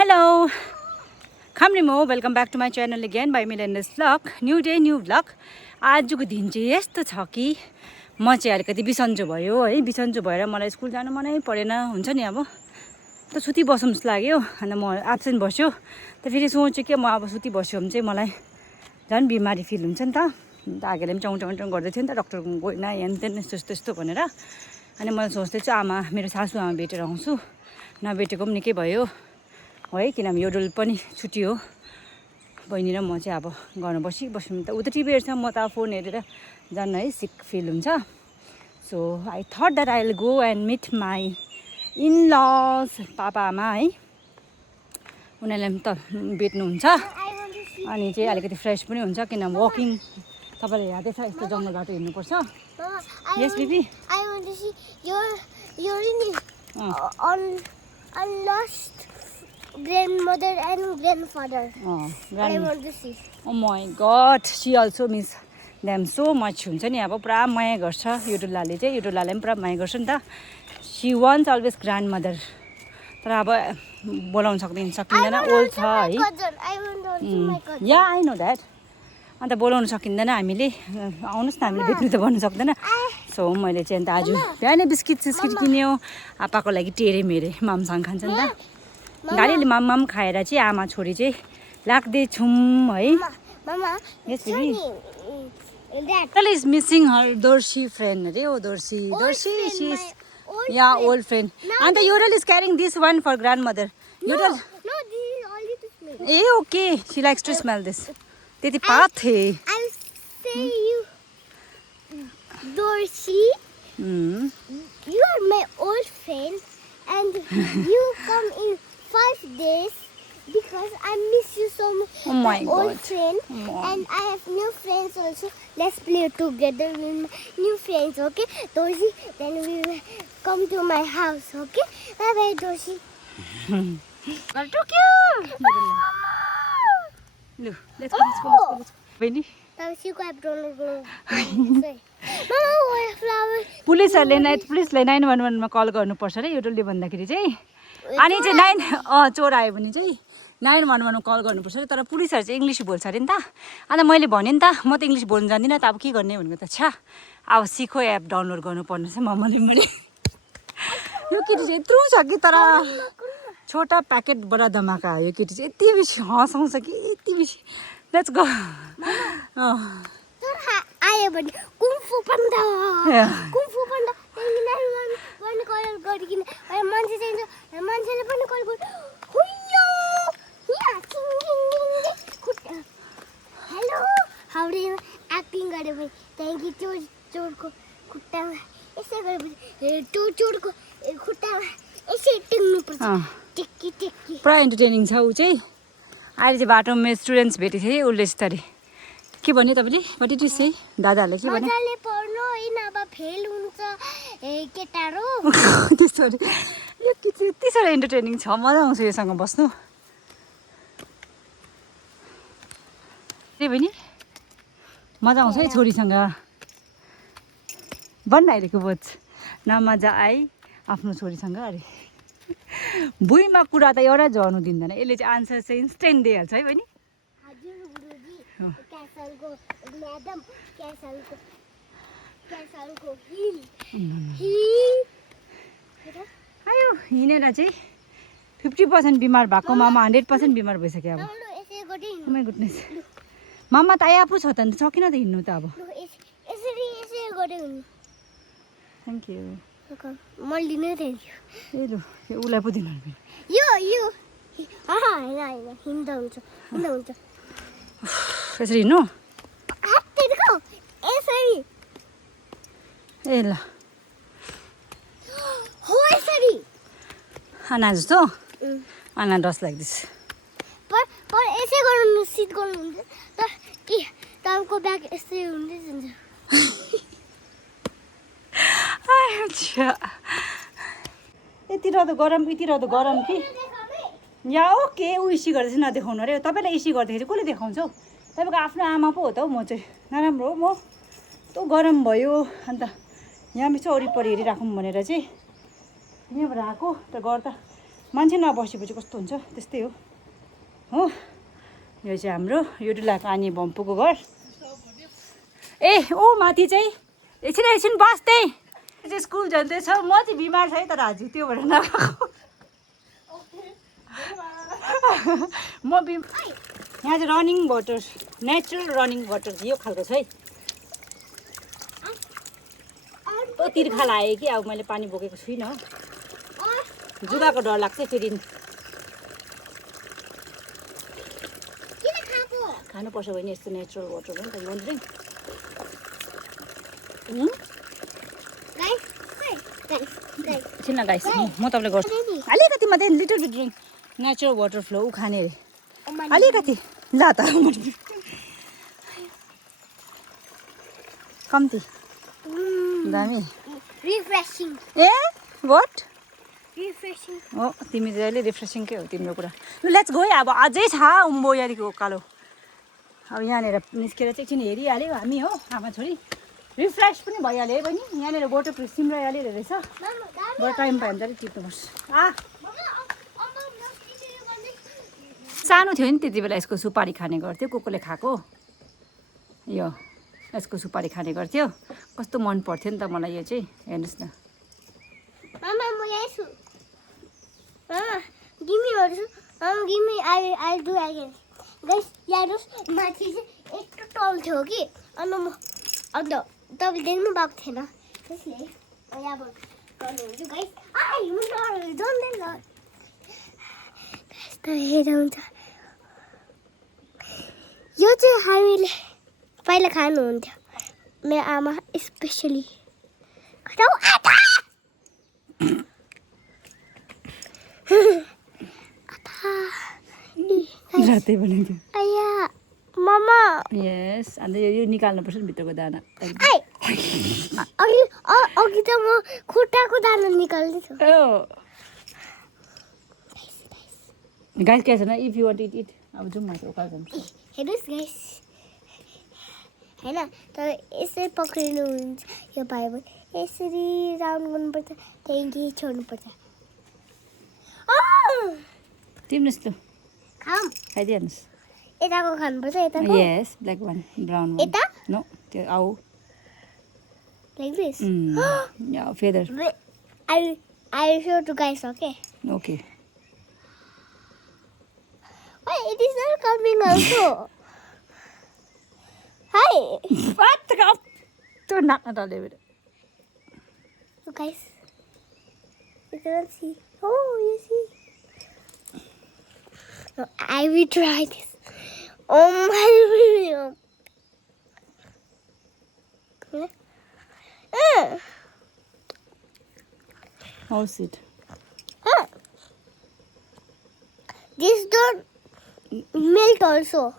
Hello, Kamrimo, welcome back to my channel again by Millennials Vlog. New day, new vlog. आजको दिन चाहिँ यस्तो छ कि म चाहिँ अलिकति बिसन्चो भयो है। बिसन्चो भएर मलाई स्कुल जानु मनै परेन। हुन्छ नि अब त सुती बसौँ जस्तो लाग्यो अनि म एब्सेन्ट बस्यो। त फेरि सोचेँ कि म अब सुती बस्यो भने चाहिँ मलाई झन् बिमारी फिल हुन्छ नि त। आगेले पनि चाउँ गर्दै थियो नि त, डक्टर गएन यहाँ त्यहाँ यस्तो यस्तो भनेर। अनि मैले सोच्दैछु आमा मेरो सासू आमा भेटेर आउँछु, नभेटेको पनि निकै भयो है, किनभने यो डोल पनि छुट्टी हो। बहिनी र म चाहिँ अब घरमा बस्यौँ त ऊ त टिभी हेर्छ, म त फोन हेरेर झन् है सिक फिल हुन्छ। So I thought that I will go and meet my in laws, पापा आमा है, उनीहरूले पनि त भेट्नुहुन्छ। अनि चाहिँ अलिकति फ्रेस पनि हुन्छ, किन वकिङ तपाईँलाई यादै छ यस्तो जङ्गल बाटो हिँड्नुपर्छ। यस baby, grandmother and grandfather. I want to see. Oh my god, she also miss them so much. हुन्छ नि अब पुरा माया गर्छ यो डुल्लाले चाहिँ, यो डुल्लाले पनि पुरा माया गर्छ नि त। She wants always grandmother. तर अब बोलाउन सकिँदैन, ओल्ड छ है। या आई नो द्याट। अन्त बोलाउन सकिँदैन हामीले, आउनुहोस् न हामीले भेट्नु त भन्नु सक्दैन। सो मैले चाहिँ अन्त आज बिहानै बिस्किट सिस्किट किन्यो आपाको लागि, टेरे मेरे मामसँग खान्छ नि त। गाडीले माम खाएर चाहिँ आमा छोरी चाहिँ लाग्दैछौँ है। यस baby, Dad is missing her Dorshi friend अरे ओ Dorshi she is yeah old friend. And the Yodel is carrying this one for grandmother. Yodel, No, this is only to smell. A okay, she likes to smell this. त्यति पात थे। I'll say you, Dorshi, you are my old friend and you come in 5 days because I miss you so much. Oh my old God. friend. And I have new friends also. Let's play together with my new friends, okay? Dorshi, then we will come to my house, okay? Bye bye, Dorshi. Look, let's go. बहिनी Dorshi को आप दोनों को Mama, what flower? पुलिसहरूले 911 मा call गर्नुपर्छ रे यो डोलले भन्दाखेरि चाहिँ। अनि चाहिँ चोर आयो भने चाहिँ 911 मा कल गर्नुपर्छ रे। तर पुलिसहरू चाहिँ इङ्ग्लिस बोल्छ अरे नि त। अन्त मैले भने नि त म त इङ्ग्लिस बोल्नु जान्दिनँ त, अब के गर्ने भनेको त छ्या अब सिको एप डाउनलोड गर्नुपर्ने छ मम्माले। मैले यो केटी चाहिँ यत्रो छ कि, तर छोटा प्याकेट बडा धमाका यो केटी चाहिँ यति बेसी हँसाउँछ कि यति बेसी। Let's go. आयो भने कुङफु पन्डा त्यहाँदेखि कल गरिकन मान्छे चाहिन्छ, मान्छेले पनि कल गर्छ। हेलो हाउडे एक्टिङ गऱ्यो भने त्यहाँदेखि चोरको खुट्टामा यसै गरेपछि चोरको खुट्टामा यसै टेक्नुपर्छ। टेक्की पुरा इन्टरटेनिङ छ ऊ चाहिँ। अहिले चाहिँ बाटोमा स्टुडेन्ट्स भेटेको थिएँ, उसले यस्तरी के भन्यो तपाईँले, वाट डिड यु से? दादाहरूले के भन्यो? मजाले पढ्नु हैन, अब फेल हुन्छ केटाहरू। त्यस्तो यो केटी यति साह्रो इन्टरटेनिङ छ, मजा आउँछ योसँग बस्नु। त्यही पनि मजा आउँछ है छोरीसँग। भन्न आइरहेको बोझ नमजा आइ आफ्नो छोरीसँग अरे। भुइँमा कुरा त एउटा झर्नु दिँदैन, यसले चाहिँ आन्सर चाहिँ इन्स्टेन्ट दिइहाल्छ है बहिनी। हजुर गुरुजी, क्यासलको म्याडम, क्यासलको हिल आयो हिँडेर चाहिँ 50% बिमार भएको मामा 100% बिमार भइसक्यो अब। यसै गरी माइ गुडनेस, मामा त आफू छ त सकिन त हिँड्नु त अब। यसै गरे हुनु। Thank you. म लिनै थिएँ। ए लु उसलाई पो दिनु। यो होइन हिँड्दा हुन्छ। यसरी हिँड्नु यसरी ए ल हो यसरी आना जस्तो आना डस लाइक दिस। पर यसै गर्नु सिट गर्नुहुन्छ त के तपाईँको ब्याग यस्तै हुँदैछ नि। यति रह्दो गरम कि या ओके ऊ इसी गर्दैछ नदेखाउनु अरे। तपाईँलाई इसी गर्दाखेरि कसले देखाउँछ हौ? तपाईँको आफ्नो आमा पो हो त हौ। म चाहिँ नराम्रो हो, म यस्तो गरम भयो। अन्त यहाँ पनि चाहिँ वरिपरि हेरिराखौँ भनेर चाहिँ यहाँबाट आएको त गर्दा मान्छे नबसेपछि कस्तो हुन्छ त्यस्तै हो यो चाहिँ हाम्रो युडुलाको आनी बम्पूको घर ए ओ माथि चाहिँ एकछिन बस्दै चाहिँ स्कुल जाँदैछ म चाहिँ बिमार छ है तर आज त्यो भएर नगएको म यहाँ चाहिँ running water natural running water यो खालको छ है तो तिर्खा लाग्यो कि अब मैले पानी बोकेको छुइनँ जुगाको डर लाग्छ फेरि खानुपर्छ भने यस्तो नेचुरल वाटर हो नि त वन्डरिङ एकछिन न गाइस म तपाईँलाई गर्छु अलिकति मात्रै little bit drink natural water flow उखाने अरे अलिकति ल त कम्ती दामी रिफ्रेशिङ ए वाट रिफ्रेशिङ हो तिमी चाहिँ अहिले रिफ्रेसिङकै हो तिम्रो कुरा ल लेट्स गयो अब अझै छ उम्बो यहाँदेखि उकालो अब यहाँनिर निस्केर चाहिँ एकछिन हेरिहाल्यो हामी हो आमा छोरी रिफ्रेस पनि भइहाल्यो है बहिनी यहाँनिर वाटर प्रुफ सिमराइहाल्यो रहेछ बरु टाइम पायो भने चाहिँ टिप्नुपर्छ सानो थियो नि त्यति बेला यसको सुपारी खाने गर्थ्यो कोले खाएको यो यसको सुपारी खाने गर्थ्यो कस्तो मन पर्थ्यो नि त मलाई यो चाहिँ हेर्नुहोस् न मामा म यहाँ छु मामा गिमीहरू मामा gimme I do again guys हेर्नुहोस् माथि चाहिँ यत्रो टल थियो कि अन्त म अन्त तपाईँ देख्नु भएको थिएन त्यसले यहाँबाट गर्नुहुन्छ गाइस जन्दैन यस्तो हेराउँछ यो चाहिँ हामीले पहिला खानुहुन्थ्यो मेरो आमा स्पेसली रातै बनाइदियो आया ममा यस अन्त यो निकाल्नुपर्छ नि भित्रको दाना अघि त म खुट्टाको दाना निकाल्दै छु गाइस के छ न इफ यु वान्ट इट अब जाउँ माथि उकालो जाउँ हेर्नुहोस् गाइस होइन तर यसरी पक्रिनु हुन्छ यो भयो भने यसरी राउन्ड गर्नुपर्छ त्यहाँदेखि छोड्नुपर्छ टिप्नुहोस् त खाम खाइदिइहाल्नुहोस् यताको खानुपर्छ यताको यस ब्ल्याक वान ब्राउन वान यता नो त्यो आऊ like this feather I show to guys, okay? Okay. Wait, it is not coming also. Hi. What the hell? Do not at all, David. So guys, you cannot see. Oh, you see. So I will try this. Oh my video. How's it? This don't melt also.